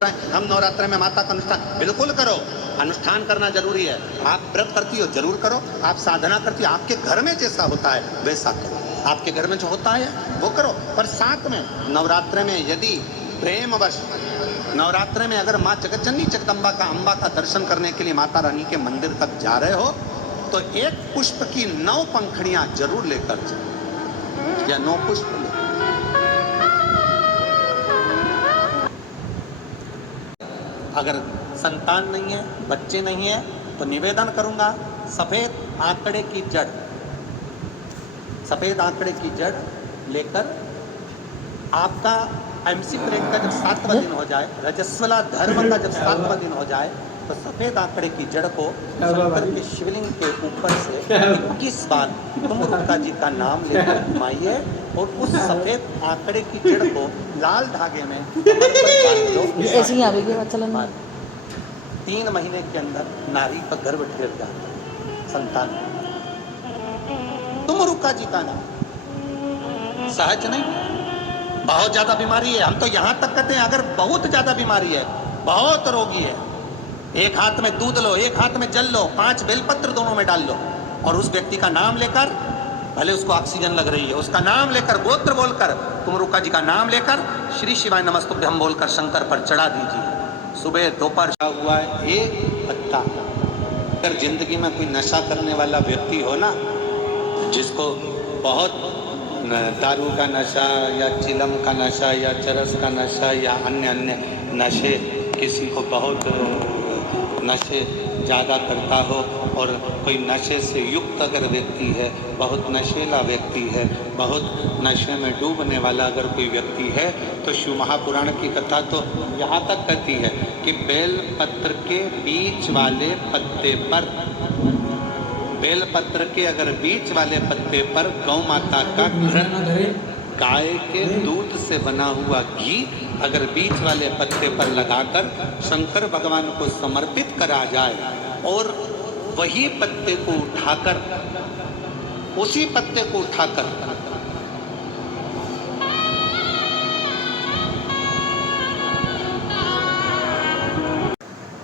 हम नवरात्र में माता का अनुष्ठान बिल्कुल करो, अनुष्ठान करना जरूरी है। आप व्रत करती हो जरूर करो, आप साधना करती हो, आपके घर में जैसा होता है वैसा करो, आपके घर में जो होता है वो करो। पर साथ में नवरात्र में यदि प्रेमवश नवरात्र में अगर माँ जगतजननी जगदम्बा का अम्बा का दर्शन करने के लिए माता रानी के मंदिर तक जा रहे हो तो एक पुष्प की 9 पंखुड़ियां जरूर लेकर जाओ या 9 पुष्प लेकर। अगर संतान नहीं है, बच्चे नहीं है तो निवेदन करूंगा सफेद आंकड़े की जड़, सफेद आंकड़े की जड़ लेकर आपका एमसी पीरियड का जब 7वां दिन हो जाए, रजस्वला धर्म का जब 7वां दिन हो जाए तो सफेद आंकड़े की जड़ को शंकर के शिवलिंग के ऊपर से 21 बार तुम रुक्का जी का नाम लेकर घुमाइए और उस सफेद आंकड़े की जड़ को लाल धागे में ऐसे ही आवेगी चलन। 3 महीने के अंदर नारी का गर्भ ढेर जाता है, संतान। तुम रुक्का जी का नाम सहज नहीं, बहुत ज्यादा बीमारी है, हम तो यहां तक कहते हैं अगर बहुत ज्यादा बीमारी है, बहुत रोगी है, एक हाथ में दूध लो, एक हाथ में जल लो, 5 बेलपत्र दोनों में डाल लो और उस व्यक्ति का नाम लेकर, भले उसको ऑक्सीजन लग रही है, उसका नाम लेकर, गोत्र बोलकर, तुम रुक्का जी का नाम लेकर श्री शिवाय नमस्तुभ्यम बोलकर शंकर पर चढ़ा दीजिए। सुबह दोपहर हुआ है एक पत्ता। अगर जिंदगी में कोई नशा करने वाला व्यक्ति हो ना, जिसको बहुत दारू का नशा या चिलम का नशा या चरस का नशा या अन्य अन्य नशे, किसी को बहुत नशे ज़्यादा करता हो और कोई नशे से युक्त अगर व्यक्ति है, बहुत नशेला व्यक्ति है, बहुत नशे में डूबने वाला अगर कोई व्यक्ति है तो शिव महापुराण की कथा तो यहाँ तक कहती है कि बेलपत्र के बीच वाले पत्ते पर, बेलपत्र के अगर बीच वाले पत्ते पर गौ माता का घृत, गाय के दूध से बना हुआ घी अगर बीच वाले पत्ते पर लगाकर शंकर भगवान को समर्पित करा जाए और वही पत्ते को उठाकर, उसी पत्ते को उठाकर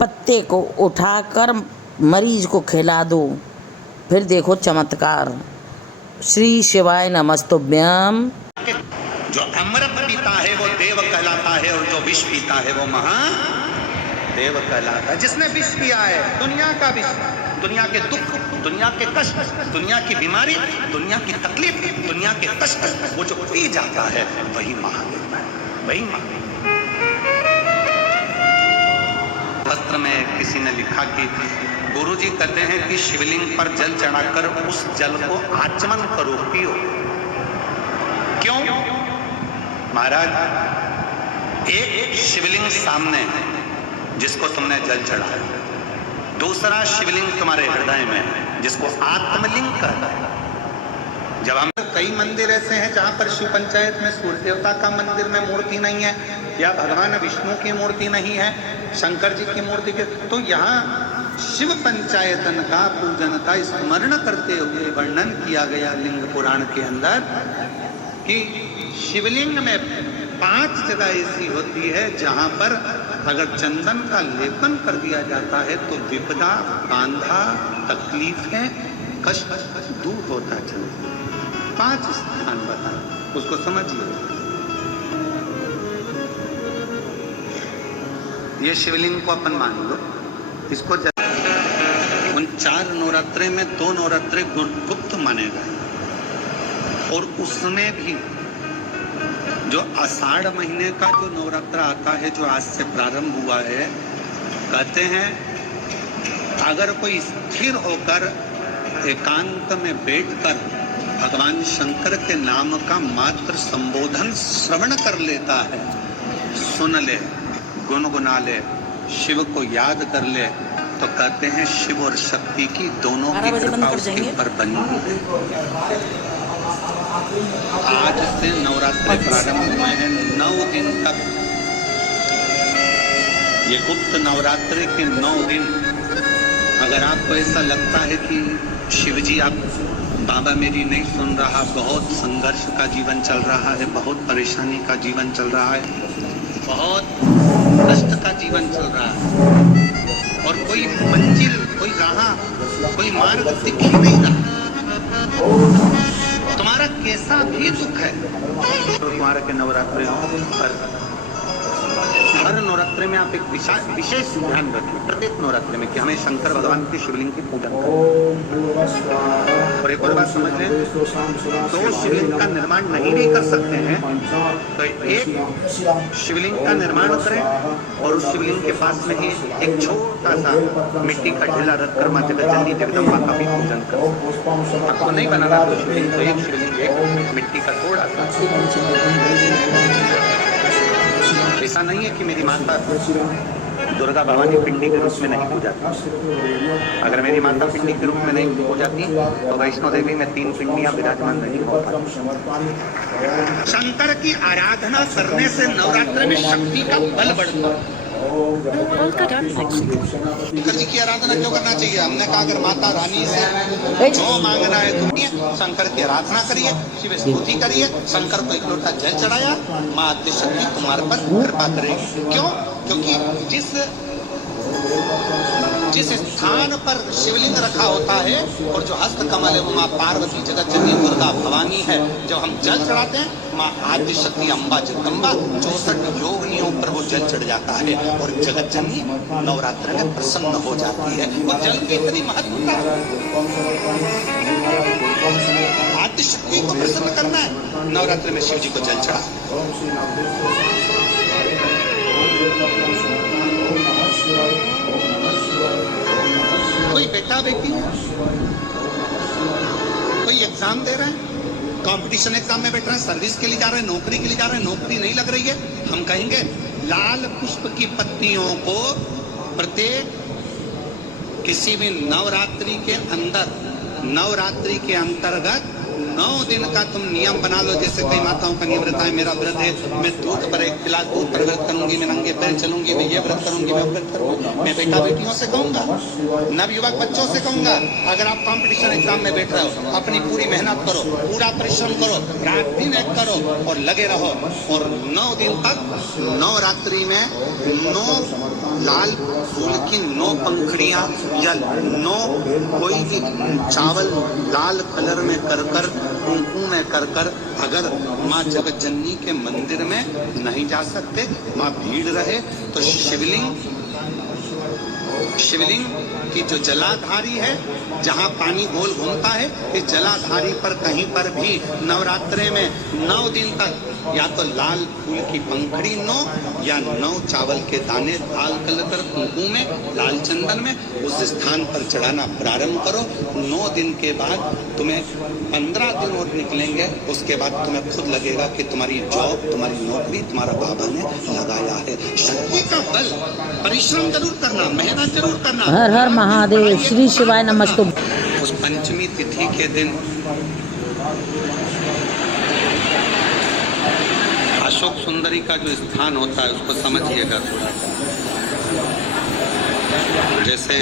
पत्ते को उठाकर मरीज को खिला दो, फिर देखो चमत्कार। श्री शिवाय नमस्तुभ्यम। जो अमृत पीता है वो देव कहलाता है और जो विष पीता है वो महादेव कहलाता है। जिसने विष पिया है, दुनिया का विष, दुनिया के दुख, दुनिया के कष्ट, दुनिया की बीमारी, दुनिया की तकलीफ, दुनिया के कष्ट, वो जो पी जाता है वही महादेव है, वही महादेव। शास्त्र में किसी ने लिखा कि गुरुजी कहते हैं कि शिवलिंग पर जल चढ़ाकर उस जल को आचमन करो, पियो। क्यों? महाराज, एक शिवलिंग सामने है जिसको तुमने जल चढ़ाया, दूसरा शिवलिंग तुम्हारे हृदय में है जिसको आत्मलिंग कहते हैं। जब हम कई मंदिर ऐसे हैं जहां पर शिव पंचायत में सूर्य देवता का मंदिर में मूर्ति नहीं है या भगवान विष्णु की मूर्ति नहीं है, शंकर जी की मूर्ति के, तो यहाँ शिव पंचायतन का पूजन का स्मरण करते हुए वर्णन किया गया लिंग पुराण के अंदर कि शिवलिंग में 5 जगह ऐसी होती है जहां पर अगर चंदन का लेपन कर दिया जाता है तो विपदा, बांधा, तकलीफें, कष्ट दूर होता चलता। 5 स्थान बता, उसको समझिए। ये शिवलिंग को अपन मान लो, इसको उन 4 नवरात्रे में 2 नवरात्रे गुप्त माने गए और उसमें भी जो आषाढ़ महीने का जो नवरात्र आता है, जो आज से प्रारंभ हुआ है, कहते हैं अगर कोई स्थिर होकर एकांत में बैठकर भगवान शंकर के नाम का मात्र संबोधन श्रवण कर लेता है, सुन ले, गुनगुना ले, शिव को याद कर ले, तो कहते हैं शिव और शक्ति की दोनों की कृपा उसके ऊपर बनी है। आज से नवरात्रि प्रारंभ हुए हैं, 9 दिन तक, ये गुप्त नवरात्रि के 9 दिन। अगर आपको ऐसा लगता है कि शिवजी आप बाबा मेरी नहीं सुन रहा, बहुत संघर्ष का जीवन चल रहा है, बहुत परेशानी का जीवन चल रहा है, बहुत कष्ट का कहाँ कोई मार्ग दिख ही नहीं रहा। तुम्हारा कैसा भी दुख है तो तुम्हारे के नवरात्रि पर हर नवरात्रि में आप एक विशेष ध्यान रखिए, प्रत्येक नवरात्रि में, कि हमें शंकर भगवान की शिवलिंग की पूजन करें। और एक और बात समझ लें, दो शिवलिंग का निर्माण नहीं भी कर सकते हैं तो एक शिवलिंग का निर्माण करें और उस शिवलिंग के पास में ही एक छोटा सा मिट्टी का ढेला रखकर माँ जगतजननी जगदम्बा का भी पूजन करें। आपको नहीं बनाना तो शिवलिंग, तो एक शिवलिंग, एक मिट्टी का थोड़ा सा। ऐसा नहीं है कि मेरी माता दुर्गा भवानी पिंडी के रूप में नहीं पूजाती। अगर मेरी माता पिंडी के रूप में नहीं पूजाती तो वैष्णो देवी में 3 पिंडियां विराजमान नहीं हो पाती। शंकर की आराधना करने से नवरात्र में शक्ति का बल बढ़ता है। शंकर जी की आराधना क्यों करना चाहिए? हमने कहा अगर माता रानी से जो मांगना है तुम्हें, शंकर की आराधना करिए, शिव स्तुति करिए, शंकर को एक लोटा जल चढ़ाया, माँ आद्यशक्ति तुम्हारे पर कृपा करेगी। क्यों? क्योंकि जिस स्थान पर शिवलिंग रखा होता है और जो हस्त कमल है वो माँ पार्वती जगतजननी दुर्गा भवानी है। जब हम जल चढ़ाते हैं माँ आद्यशक्ति अम्बा जगदम्बा 64 योगिनियों पर वो जल चढ़ जाता है और जगतजननी नवरात्र में प्रसन्न हो जाती है। वो जल की इतनी महत्वता है। आद्यशक्ति को प्रसन्न करना है, नवरात्र में शिव जी को जल चढ़ा। कोई बेटा बेटी कोई एग्जाम दे रहे हैं, कंपटीशन एग्जाम में बैठ रहे हैं, सर्विस के लिए जा रहे हैं, नौकरी के लिए जा रहे हैं, नौकरी नहीं लग रही है, हम कहेंगे लाल पुष्प की पत्तियों को प्रत्येक किसी भी नवरात्रि के अंदर, नवरात्रि के अंतर्गत 9 दिन का तुम नियम बना लो। जैसे कई माताओं का नियम रहता है, मेरा व्रत है, मैं दूध पर एक गिलास दूध पर व्रत करूंगी, मैं नंगे पैर चलूंगी, मैं ये व्रत करूंगी, मैं व्रत करूंगी। मैं बेटा बेटियों से कहूंगा, नवयुवक बच्चों से कहूंगा, अगर आप कंपटीशन एग्जाम में बैठ रहे हो, अपनी पूरी मेहनत करो, पूरा परिश्रम करो, रात दिन एक करो और लगे रहो। और 9 दिन तक नवरात्रि में 9 लाल फूल की 9 पंखुड़ियां या 9 कोई भी चावल लाल कलर में कर कर, कुंकुम में कर कर, अगर माँ जगतजननी के मंदिर में नहीं जा सकते, माँ भीड़ रहे, तो शिवलिंग की जो जलाधारी है, जहाँ पानी गोल घूमता है, इस जलाधारी पर कहीं पर भी नवरात्रे में 9 दिन तक या तो लाल फूल की पंखुड़ी 9 या 9 चावल के दाने लाल कलर कुंकुम में, लाल चंदन में उस स्थान पर चढ़ाना प्रारंभ करो। 9 दिन के बाद तुम्हें 15 दिन और निकलेंगे, उसके बाद तुम्हें खुद लगेगा कि तुम्हारी जॉब, तुम्हारी नौकरी तुम्हारा बाबा ने लगाया है। शक्ति का बल, परिश्रम जरूर करना, मेहनत जरूर करना। हर हर महादेव, श्री शिवाय नमस्तु। उस पंचमी तिथि के दिन अशोक सुंदरी का जो स्थान होता है उसको समझिएगा थोड़ा। जैसे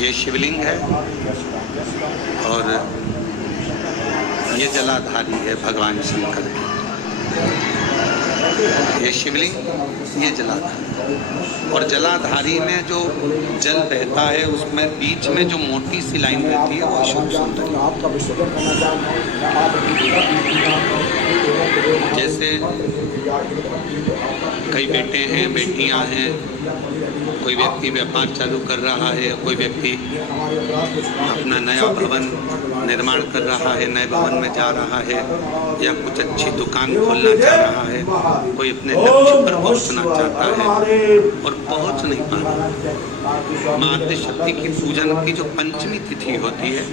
ये शिवलिंग है और ये जलाधारी है भगवान शंकर की। ये शिवलिंग, ये जलाधारी, और जलाधारी में जो जल बहता है उसमें बीच में जो मोटी सी लाइन रहती है वो अशोक सुंदरी। जैसे कई बेटे हैं, बेटियां हैं, कोई व्यक्ति व्यापार चालू कर रहा है, कोई व्यक्ति अपना नया भवन निर्माण कर रहा है, नए भवन में जा रहा है, या कुछ अच्छी दुकान खोलना चाह रहा है, कोई अपने लक्ष्य पर पहुंचना चाहता है और पहुंच नहीं पा रहा। माँ आद्यशक्ति की पूजन की जो पंचमी तिथि होती है,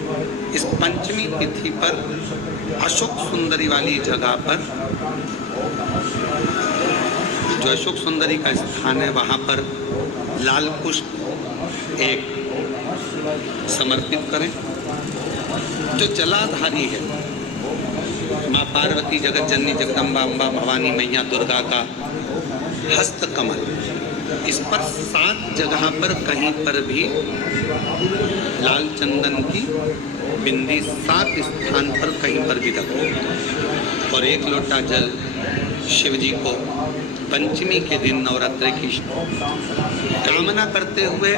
इस पंचमी तिथि पर अशोक सुंदरी वाली जगह पर, जो अशोक सुंदरी का स्थान है, वहाँ पर लाल पुष्प एक समर्पित करें। जो जलाधारी है, माँ पार्वती जगतजननी जगदम्बा अम्बा भवानी मैया दुर्गा का हस्त कमल, इस पर 7 जगह पर कहीं पर भी लाल चंदन की बिंदी 7 स्थान पर कहीं पर भी रखो और 1 लोटा जल शिव जी को पंचमी के दिन नवरात्रि की कामना करते हुए